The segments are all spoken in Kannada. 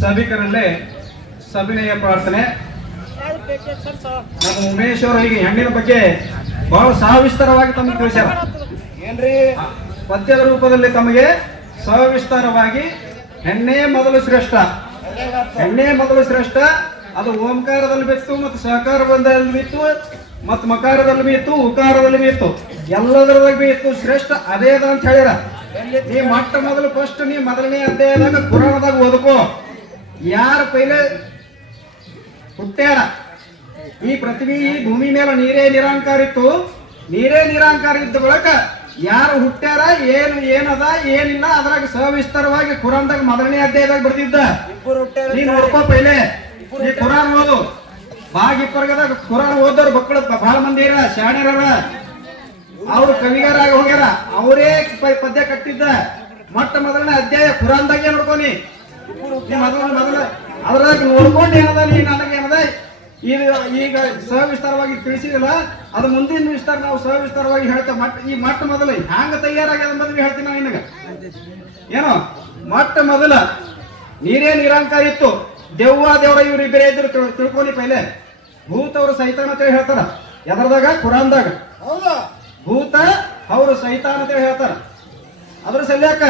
ಸಭಿಕರಲ್ಲೇ ಸಭಿನಯ ಪ್ರಾರ್ಥನೆ. ನಮ್ಮ ಉಮೇಶ್ ಅವರಿಗೆ ಹೆಣ್ಣಿನ ಬಗ್ಗೆ ಬಹಳ ಸವಿಸ್ತಾರವಾಗಿ ತಮಗೆ ತಿಳಿಸ್ಯಾರ. ಏನ್ರಿ? ಪದ್ಯದ ರೂಪದಲ್ಲಿ ತಮಗೆ ಸವಿಸ್ತಾರವಾಗಿ ಹೆಣ್ಣೇ ಮೊದಲು ಶ್ರೇಷ್ಠ. ಹೆಣ್ಣೇ ಮೊದಲು ಶ್ರೇಷ್ಠ ಅದು ಓಂಕಾರದಲ್ಲಿ ಬಿತ್ತು ಮತ್ತು ಸಹಕಾರದಲ್ಲಿ ಬಿತ್ತು ಮತ್ತು ಮಕಾರದಲ್ಲಿ ಬಿ ಇತ್ತು ಉಕಾರದಲ್ಲಿ ಬಿ ಇತ್ತು ಎಲ್ಲದರದಾಗ ಬಿ ಇತ್ತು ಶ್ರೇಷ್ಠ ಅದೇ ಅದ ಅಂತ ಹೇಳಿರ ನೀ ಮೊಟ್ಟ ಮೊದಲು ಫಸ್ಟ್ ನೀ ಮೊದಲನೇ ಅಧ್ಯಾಯದಾಗ ಪುರಾಣದಾಗ ಓದ್ಕೋ. ಯಾರ ಪೈಲೆ ಹುಟ್ಟ್ಯಾರ? ಈ ಪೃಥ್ವಿ ಈ ಭೂಮಿ ಮೇಲೆ ನೀರೇ ನಿರಾಂಕಾರ ಇತ್ತು. ನೀರೇ ನಿರಾಂಕಾರ ಇದ್ದ ಬಳಕ ಯಾರು ಹುಟ್ಟ್ಯಾರ? ಏನು ಏನದ ಏನಿಲ್ಲ. ಅದ್ರಾಗ ಸವಿಸ್ತಾರವಾಗಿ ಕುರಾನ್ದಾಗ ಮೊದಲನೇ ಅಧ್ಯಾಯದಾಗ ಬರ್ತಿದ್ದ ನೀ ನೋಡ್ಕೋ ಪೈಲೆ. ನೀ ಕುರಾನ್ ಓದು. ಬಾಗಿ ಪರ್ಗದಾಗ ಕುರಾನ್ ಓದೋರು ಮಕ್ಕಳು ಬಹಳ ಮಂದಿ ಇರ, ಶಾಣ್ಯರ ಅವ್ರು ಕವಿಗಾರಾಗಿ ಹೋಗ್ಯಾರ. ಅವರೇ ಪದ್ಯ ಕಟ್ಟಿದ್ದ. ಮೊಟ್ಟ ಮೊದಲನೇ ಅಧ್ಯಾಯ ಕುರಾನ್ದಾಗೆ ನೋಡ್ಕೊನಿ. ಮೊದಲ ಮೊದಲ. ಅದ್ರಾಗ ನೋಡ್ಕೊಂಡು ಏನದ ನೀ, ನನಗೆ ಏನದ? ಈಗ ಈಗ ವಿಸ್ತಾರವಾಗಿ ತಿಳಿಸಿದಿಲ್ಲ. ಅದು ಮುಂದಿನ ವಿಸ್ತಾರ ನಾವು ಸವಿಸ್ತಾರವಾಗಿ ಹೇಳ್ತೇವೆ ಮಟ್ಟ ಈ ಮೊಟ್ಟ ಮೊದಲು ಹ್ಯಾಂಗ ತಯಾರಾಗ್ಯದ ಮದ್ವೆ ಹೇಳ್ತೀನಿ ನಾನು ನಿನಗ? ಏನೋ? ಮೊಟ್ಟ ಮೊದಲ ನೀರೇ ನಿರಾಂಕಾರ ಇತ್ತು. ದೆವ್ವ ದೇವರ ಇವ್ರು ಇಬ್ಬರೇ ಇದ್ರು ತಿಳ್- ತಿಳ್ಕೊನಿ ಪೈಲೆ. ಭೂತ ಅವರು ಸೈತಾನ ಅಂತ ಹೇಳ್ತಾರ. ಎದರದಾಗ? ಕುರಾನ್ದಾಗ ಭೂತ ಅವರು ಸೈತಾನ ಅಂತ ಹೇಳ್ತಾರ. ಅದ್ರ ಸಲ್ಯಾಕ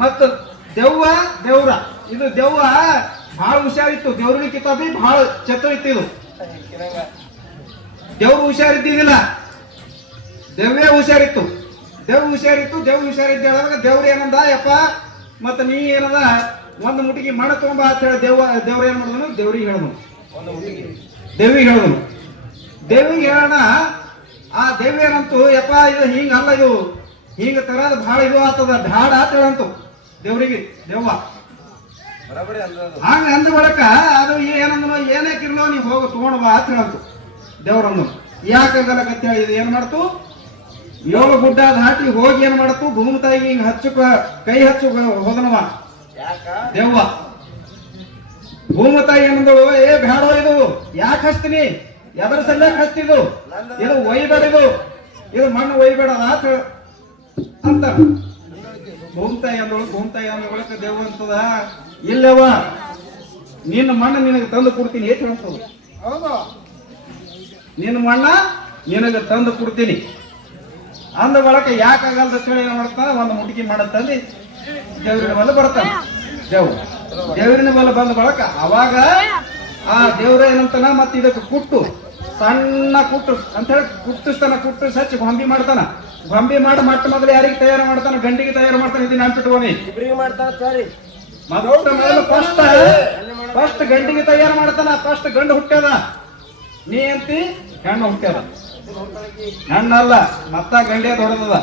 ಮತ್ತು ದೆವ್ವ ದೇವ್ರ. ಇದು ದೆವ್ವ ಬಹಳ ಹುಷಾರಿತ್ತು. ದೇವ್ರಿಗೆ ಕಿತಾಬಿ ಬಹಳ ಚತುರ ಇತ್ತು ಇದು ದೇವ್ರು ಹುಷಾರಿದ್ದಿದ್ದಿಲ್ಲ ದೆವ್ವೇ ಹುಷಾರಿತ್ತು. ದೇವ್ ಹುಷಾರಿತ್ತು ದೇವ್ ಹುಷಾರಿದ್ದ ಹೇಳುವಾಗ ದೇವ್ರ ಏನಂದ ಯಪ್ಪ ಮತ್ತ ನೀ ಏನದ? ಒಂದು ಮುಟಿಗೆ ಮಣ ತಗೊಂಬ ಅಂತ ಹೇಳಿ ದೇವ ದೇವ್ರ ಏನ್ ಮಾಡಿದನು? ದೇವ್ರಿಗೆ ಹೇಳಿದನು. ದೇವಿಗೆ ಹೇಳಿದನು. ದೇವಿಗೆ ಹೇಳೋಣ ಆ ದೇವಿ ಏನಂತು ಯಪ್ಪ ಇದು ಹಿಂಗ ಅಲ್ಲ ಇದು. ಹಿಂಗ ತರದ್ ಬಹಳ ಇದು ಆತದ ಬ್ಯಾಡ ಅಂತ ಹೇಳಂತು ದೇವ್ರಿಗೆ ದೇವ್ವ. ಹಂಗ ಅಂದ ಬಳಕ ಅದು ಏನಂದನು ಏನೇ ಕಿರ್ಲೋ ನೀ ಹೋಗ ತಗೊಂಡು ಬಾ ಅಂತ ಹೇಳಂತು ದೇವ್ರಂದು ಅಂತ ಹೇಳಿ ಇದು ಏನ್ ಮಾಡ್ತು? ಯೋಗ ಗುಡ್ಡ ದಾಟಿ ಹೋಗಿ ಏನ್ ಮಾಡ್ತು? ಭೂಮಿ ತಾಯಿಗೆ ಹಿಂಗ ಹಚ್ಚು ಕೈ ಹಚ್ಚು ಹೋದನವ. ದೇವ್ವ ಭೂಮತಾಯಿ ತಾಯಿ ಏನಂದಳು ಏ ಬ್ಯಾಡೋ ಇದು ಯಾಕೆ ಹಚ್ತೀನಿ? ಎದರ ಸಲ್ಯಾಕ ಹಚ್ತಿದ್ದು? ಇದು ಒಯ್ಬೇಡ ಇದು. ಇದು ಮಣ್ಣು ಒಯ್ಬೇಡ ಅಂತ ಭೂಮತಾಯಿ ಅಂತ. ಭೂಮತಾಯಿ ಅಂದಳು ಭೂಮತಾಯಿ ಅಂದ ಬಳಿಕ ದೇವ ಅಂತದ ಇಲ್ಲವ ನಿನ್ನ ಮಣ್ಣು ನಿನಗೆ ತಂದು ಕೊಡ್ತೀನಿ ಏಟ್ ಹೇಳ್ತದ ನಿನ್ನ ಮಣ್ಣ ನಿನಗೆ ತಂದು ಕೊಡ್ತೀನಿ. ಅಂದ ಬಳಕ ಯಾಕಾಗಲ್ದ ಚಳಿ ಮಾಡ್ತಾ ಮಾಡ್ತಾನ ಒಂದು ಮುಟುಕಿ ಮಾಡತ್ತಲ್ಲಿ ದೇವರಿನ ಮೇಲೆ ಬರ್ತಾನೆ ದೇವ್. ದೇವರಿನ ಮೇಲೆ ಬಂದ ಬಳಕ ಅವಾಗ ಆ ದೇವ್ರ ಏನಂತಾನ ಮತ್ತೆ ಇದಕ್ಕೆ ಕುಟ್ಟು ಸಣ್ಣ ಕುಟ್ಟು ಅಂತ ಹೇಳಿ ಕುಟ್ಟಿಸ್ತಾನ ಕುಟ್ಟು ಹಚ್ಚಿ ಗೊಂಬಿ ಮಾಡ್ತಾನ. ಗೊಂಬಿ ಮಾಡಿ ಮಟ್ಟ ಮೊದಲು ಯಾರಿಗೆ ತಯಾರು ಮಾಡ್ತಾನ? ಗಂಡಿಗೆ ತಯಾರು ಮಾಡ್ತಾನೆ ಇದನ್ನ ಮೊದಲು ಮೊದಲು ಫಸ್ಟ್ ಫಸ್ಟ್ ಗಂಡಿಗೆ ತಯಾರು ಮಾಡ್ತಾನ ಫಸ್ಟ್ ಗಂಡು ಹುಟ್ಟ್ಯದ. ನೀ ಅಂತಿ ಹೆಣ್ಣು ಹುಟ್ಟ್ಯದ. ಹೆಣ್ಣಲ್ಲ ಮತ್ತ ಗಂಡಿಯ ದೊಡ್ಡದದ.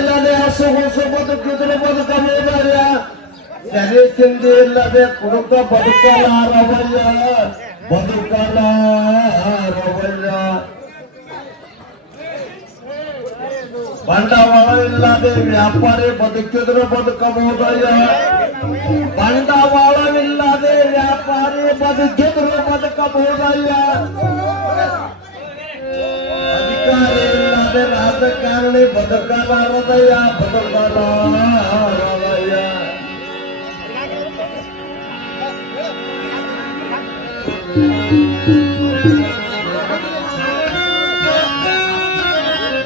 ಹಾಲಿಲ್ಲದೆ ಹಸು ಹೊಸು ಬದುಕಿದ್ರು ಬದುಕಬಹುದಯ್ಯ ಸರಿ ಸಿಂಧು ಇಲ್ಲದೆ ಕುರುಕ ಬದುಕಲ ರವಯ್ಯ ಬದುಕಲ ರವಯ್ಯ ಬಂಡವಾಳ ಇಲ್ಲದೆ ವ್ಯಾಪಾರಿ ಬದುಕಿದ್ರು ಬದುಕಬಹುದಯ್ಯ ಬಂಡವಾಳವಿಲ್ಲದೆ ವ್ಯಾಪಾರಿ ಬದುಕಿದ್ರು ಬದುಕಬಹುದಯ್ಯ ಅಧಿಕಾರ ಇಲ್ಲದೆ ರಾಜಕಾರಣಿ ಬದುಕಲಾರದಯ್ಯ ಬದುಕಲಾರದಯ್ಯ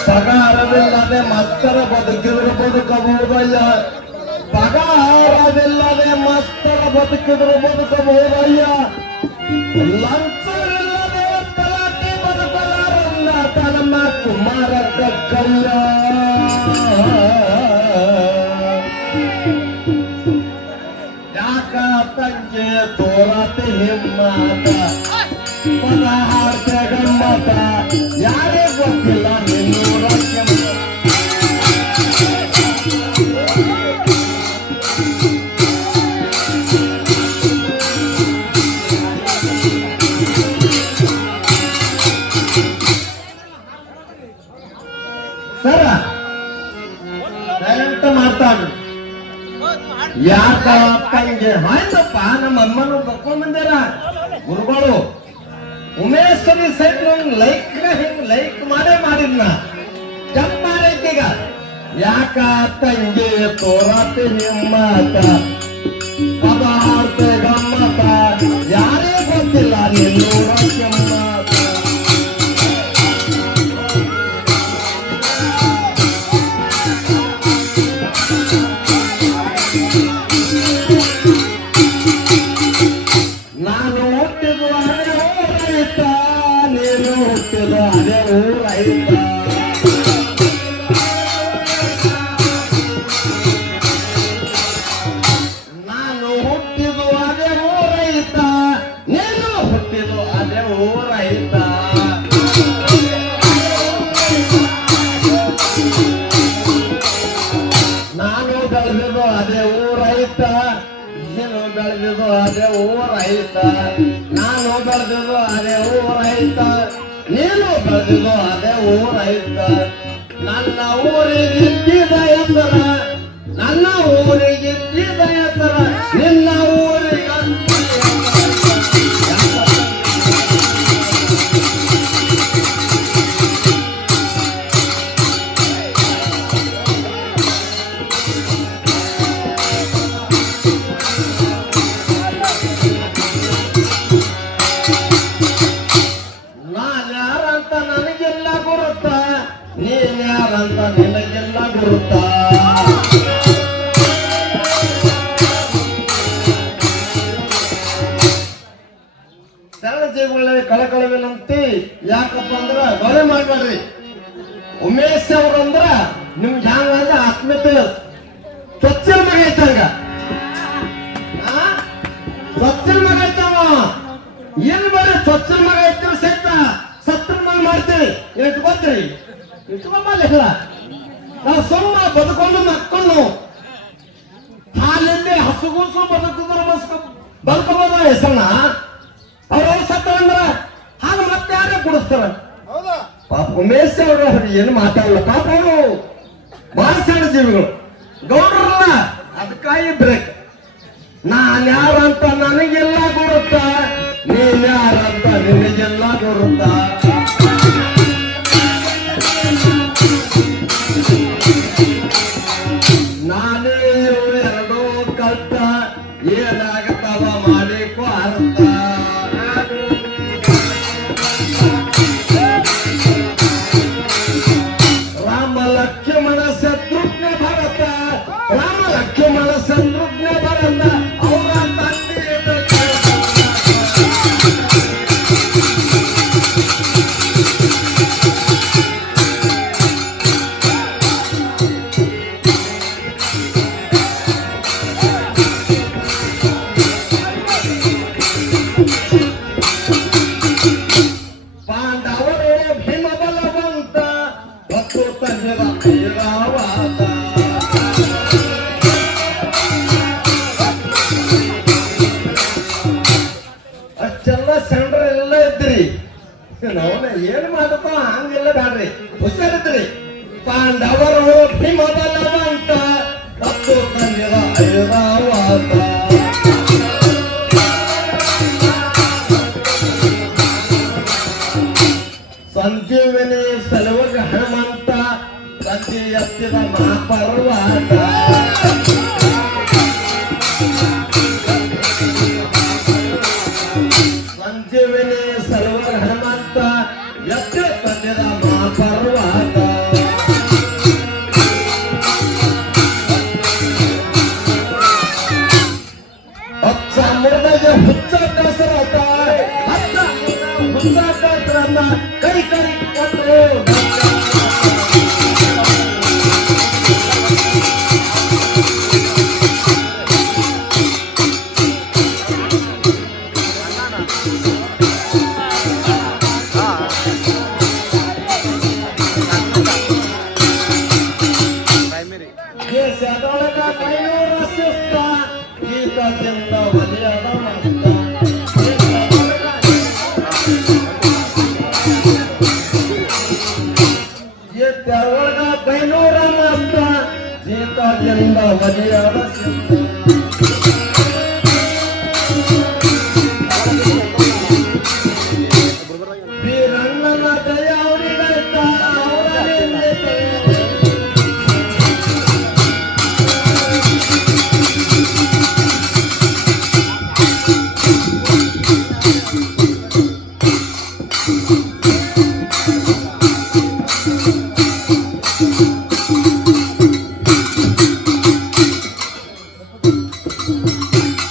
ಪಗಾರವಿಲ್ಲದೆ ಮತ್ತರ ಬದುಕಿದ್ರು ಬದುಕಬಹುದಯ್ಯ ಪಗಾರವಿಲ್ಲದೆ ಮತ್ತರ ಬದುಕಿದ್ರು ಬದುಕಬಹುದಯ್ಯ ಲಂಚವಿಲ್ಲದೆ ತನ್ನ ಕುಮಾರದ ಕಲ್ಲ. ಯಾಕ ತಂಗೆ ತೋರತೆ ಹಿಮ್ಮತ ಪದ ಹಾಡ್ತೆ ಗಮ್ಮತ ಯಾರೇ ಗೊತ್ತಿಲ್ಲ ನಿನ್ನೂರ ಗುರುಗಳು, ಉಮೇಶ್ವರಿ ಸೈಡ್ ನಂಗೆ ಲೈಕ್ ಹಿಂಗ್ ಲೈಕ್ ಮಾಡೇ ಮಾಡಿದ್ನ. ಜಂಪ್ ಮಾಡೈತೀಗ ಯಾಕ ತಂಗಿ ತೋರತೆ ಹಿಮ್ಮತ ಪದಾರ್ಥ ಗಮ್ಮತ, ಯಾರೇ ಗೊತ್ತಿಲ್ಲ ನಾನು ಊರೈತ ನೀನು ಬೆಳೆದಿದ್ದು ಅದೇ ಊರೈತ ನನ್ನ ಊರಿಗೆ ಹೆಸರ ನನ್ನ ಊರಿಗೆ ವಿನಂತಿ ಯಾಕಪ್ಪ ಅಂದ್ರ ಕೊಲೆ ಮಾಡ್ಬೇಡ್ರಿ. ಉಮೇಶ್ ಅವ್ರಂದ್ರ ನಿಮ್ಗೆ ಹ್ಯಾಂಗ ಆತ್ಮೀಯತೆ ಸ್ವಚ್ಛ ಮಗ ಇದ್ದಂಗ. ಸ್ವಚ್ಛ ಮಗ ಇದ್ದಾವ. ಏನ್ ಬೇಡ ಸ್ವಚ್ಛ ಮಗ ಇದ್ರ ಸಹಿತ ಸತ್ರ ಮಗ ಮಾಡ್ತೀವಿ. ಇಟ್ಕೊತ್ರಿ ಇಟ್ಕೊಂಬಲ್ಲ ನಾವು ಸುಮ್ಮ ಬದುಕೊಂಡು ನಕ್ಕೊಂಡು ಹಾಲಿಂದ ಹಸುಗೂಸು ಬದುಕಿದ್ರ ಬದುಕಬೋದ ಹೆಸರನ್ನ? ಅವ್ರವ್ರು ಸತ್ತ ಯಾರೇ ಕುಡಿಸ್ತಾರ ಪಾಪ ಉಮೇಶ್ ಅವರು ಏನು ಮಾತಾಡಲ್ಲ. ಪಾಪ ಅವರು ಸಣ್ಣ ಜೀವಿಗಳು. ಗೌಡ್ರಲ್ಲ ಅದಕ್ಕಾಗಿ ಬ್ರೇಕ್. ನಾನ್ ಯಾರಂತ ನನಗೆಲ್ಲ ಗುರುತ ನೀನ್ ಯಾರಂತ ನಿನಗೆಲ್ಲ ಗುರುತ ಏನ್ ಮಾಡಪ್ಪ? ಹಂಗೆಲ್ಲ ಬ್ಯಾಡ್ರಿ. ಹುಷಾರಿದ್ರಿ. ಪಾಂಡವರು ಭೀಮ ಬಲವಂತ ಮತ್ತು ತಂದೆರ ಐರಾವಾತ. ಸಂಜೀವನಿ ಸಲುವಾಗ ಹನುಮಂತ ಮಹಾ ಎತ್ತಿದ ಮಹಾಪರ್ವತ. ಆದ್ದರಿಂದ ಒಲಿಯವ ಸಿಂಹ